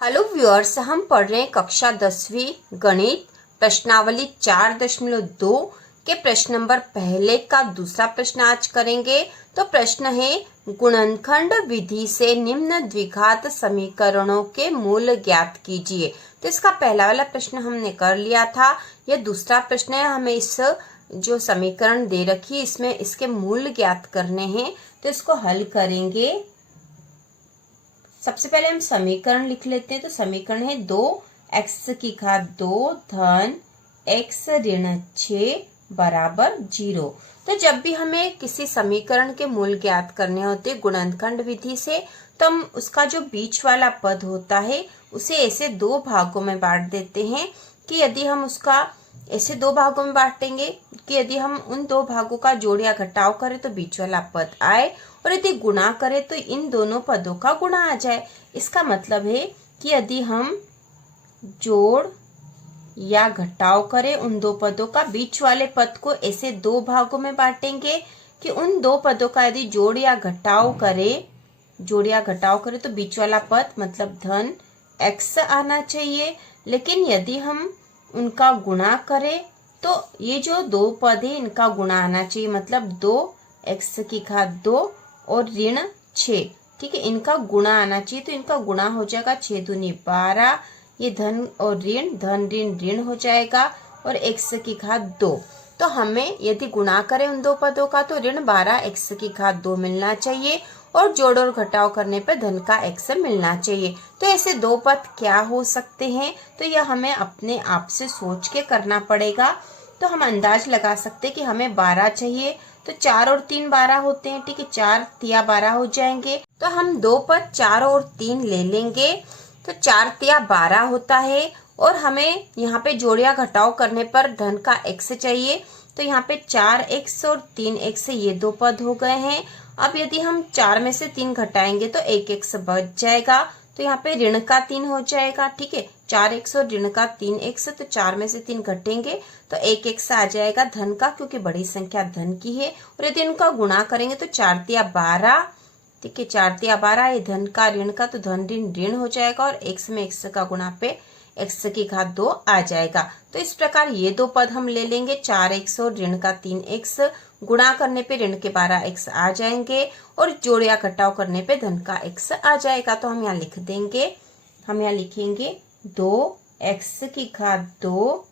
Hello viewers, हम पढ़ रहे हैं कक्षा 10वीं गणित प्रश्नावली 4.2 के प्रश्न नंबर पहले का दूसरा प्रश्न आज करेंगे। तो प्रश्न है, गुणनखंड विधि से निम्न द्विघात समीकरणों के मूल ज्ञात कीजिए। तो इसका पहला वाला प्रश्न हमने कर लिया था। यह दूसरा प्रश्न है, हमें इस जो समीकरण दे रखी है इसमें इसके मूल ज्ञात करने हैं। तो इसको हल करेंगे। सबसे पहले हम समीकरण लिख लेते हैं। तो समीकरण है 2x की घात 2 धन x ऋण 6 बराबर 0। तो जब भी हमें किसी समीकरण के मूल ज्ञात करने होते गुणनखंड विधि से, तो हम उसका जो बीच वाला पद होता है उसे ऐसे दो भागों में बांट देते हैं कि यदि हम उसका ऐसे दो भागों में बांटेंगे कि यदि हम उन दो भागों का जोड़ या घटाव करें तो बीच वाला पद आए, और यदि गुणा करें तो इन दोनों पदों का गुणा आ जाए। इसका मतलब है कि यदि हम जोड़ या घटाव करें उन दो पदों का, बीच वाले पद को ऐसे दो भागों में बांटेंगे कि उन दो पदों का यदि जोड़ या घटाव करे तो बीच वाला पद मतलब धन x आना चाहिए। लेकिन यदि हम उनका गुणा करें तो ये जो दो पद है इनका गुणा आना चाहिए, मतलब 2x की घात 2 और ऋण 6। ठीक है, इनका गुणा आना चाहिए। तो इनका गुणा हो जाएगा 6 दूनी 12, ये धन और ऋण, धन ऋण ऋण हो जाएगा, और x की घात 2। तो हमें यदि गुणा करें उन दो पदों का तो ऋण 12 x की घात 2 मिलना चाहिए, और जोड़ और घटाव करने पर धन का x मिलना चाहिए। तो ऐसे दो पद क्या हो सकते हैं, तो यह हमें अपने आप से सोच के करना पड़ेगा। तो हम अंदाज लगा सकते हैं कि हमें 12 चाहिए, तो 4 और 3 12 होते हैं। ठीक है, 4 तिया 12 हो जाएंगे। तो हम दो पद 4 और 3 ले लेंगे, तो 4 तिया 12 होता है, और हमें यहाँ पे जोड़ या घटाव करने पर धन का x चाहिए। तो यहाँ पे 4x और 3x ये दो पद हो गए हैं। अब यदि हम 4 में से 3 घटाएंगे तो 1x बच जाएगा, तो यहाँ पे ऋण का 3 हो जाएगा। ठीक है, 4x और ऋण का 3x, तो 4 में से 3 घटेंगे तो 1x आ जाएगा धन का, क्योंकि बड़ी संख्या धन की है। और यदि इनका गुणा करेंगे तो 4 तिया 12, ठीक है, 4 तिया 12 ये धन का ऋण का, तो धन ऋण ऋण हो जाएगा, और x में x का गुणा पे x की घात 2 आ जाएगा। तो इस प्रकार ये दो पद हम ले लेंगे, 4x और ऋण का 3x, गुणा करने पे ऋण के 12x आ जाएंगे, और जोड़ या घटाव करने पे धन का x आ जाएगा। तो हम यहाँ लिख देंगे, हम यहाँ लिखेंगे 2x की घात 2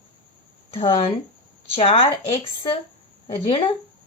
धन 4x ऋण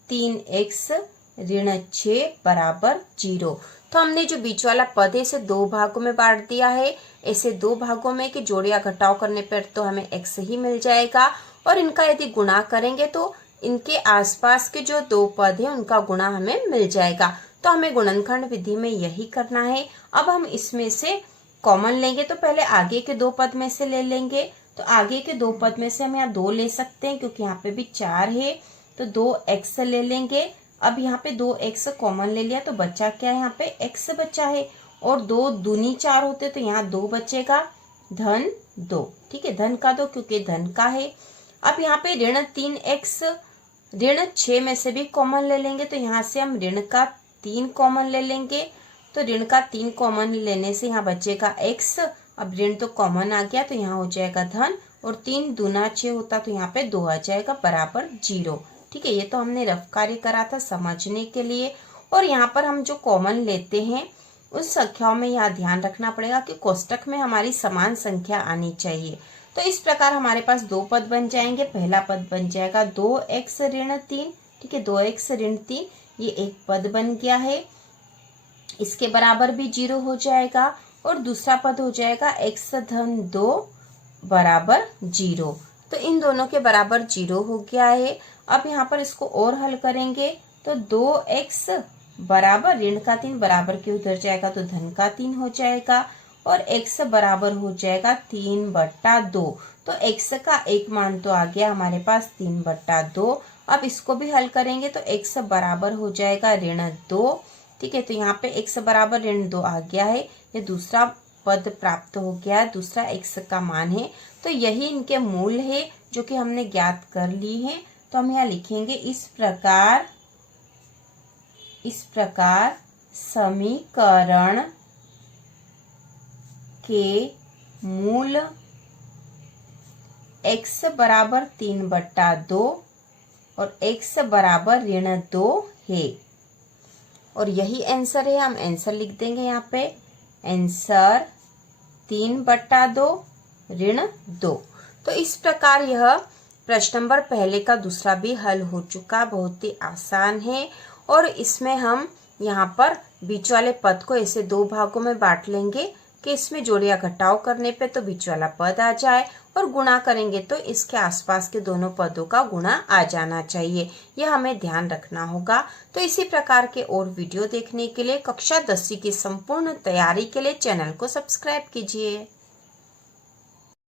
3x ऋण 6 बराबर 0। तो हमने जो बीच वाला पद है इसे दो भागों में बांट दिया है, ऐसे दो भागों में कि जोड़ या घटाव करने पर तो हमें x ही मिल जाएगा, और इनका यदि गुणा करेंगे तो इनके आसपास के जो दो पद है उनका गुणा हमें मिल जाएगा। तो हमें गुणनखंड विधि में यही करना है। अब हम इसमें से कॉमन लेंगे, तो पहले आगे के दो पद में से ले लेंगे। तो आगे के दो पद में से हम यहाँ 2 ले सकते हैं, क्योंकि यहाँ पे भी 4 है, तो 2x ले लेंगे। अब यहाँ पे 2x कॉमन ले लिया तो बचा क्या है, यहाँ पे x बचा है, और 2 दूनी 4 होते तो यहाँ 2 बचेगा, धन 2। ठीक है, धन का 2 क्योंकि धन का है। अब यहाँ पे ऋण 3x ऋण 6 में से भी कॉमन ले लेंगे, तो यहाँ से हम ऋण का 3 कॉमन ले लेंगे। तो ऋण का 3 कॉमन लेने से यहाँ बचेगा x। अब ऋण तो कॉमन आ गया तो यहाँ हो जाएगा धन, और 3 दूना 6 होता तो यहाँ पे 2 आ जाएगा बराबर 0। ठीक है, ये तो हमने रफ कार्य करा था समझने के लिए। और यहाँ पर हम जो कॉमन लेते हैं उस संख्याओं में यह ध्यान रखना पड़ेगा कि कोष्टक में हमारी समान संख्या आनी चाहिए। तो इस प्रकार हमारे पास दो पद बन जाएंगे। पहला पद बन जाएगा 2x ऋण 3, ठीक है, 2x ऋण 3 ये एक पद बन गया है, इसके बराबर भी 0 हो जाएगा। और दूसरा पद हो जाएगा x धन 2 बराबर 0। तो इन दोनों के बराबर 0 हो गया है। अब यहाँ पर इसको और हल करेंगे तो 2x बराबर ऋण का 3 बराबर के उधर जाएगा तो धन का 3 हो जाएगा, और x बराबर हो जाएगा 3/2। तो x का एक मान तो आ गया हमारे पास 3/2। अब इसको भी हल करेंगे तो x बराबर हो जाएगा ऋण 2। ठीक है, तो यहाँ पे x बराबर ऋण 2 आ गया है, ये दूसरा पद प्राप्त हो गया है, दूसरा x का मान है। तो यही इनके मूल है जो कि हमने ज्ञात कर ली है। तो हम यहाँ लिखेंगे इस प्रकार समीकरण के मूल x बराबर 3/2 और x बराबर -2 है। और यही आंसर है, हम आंसर लिख देंगे यहाँ पे। आंसर 3/2 -2। तो इस प्रकार यह प्रश्न नंबर पहले का दूसरा भी हल हो चुका। बहुत ही आसान है। और इसमें हम यहाँ पर बीच वाले पद को ऐसे दो भागों में बांट लेंगे कि इसमें जोड़ या घटाव करने पे तो बीच वाला पद आ जाए, और गुणा करेंगे तो इसके आसपास के दोनों पदों का गुणा आ जाना चाहिए। यह हमें ध्यान रखना होगा। तो इसी प्रकार के और वीडियो देखने के लिए कक्षा 10वीं की संपूर्ण तैयारी के लिए चैनल को सब्सक्राइब कीजिए।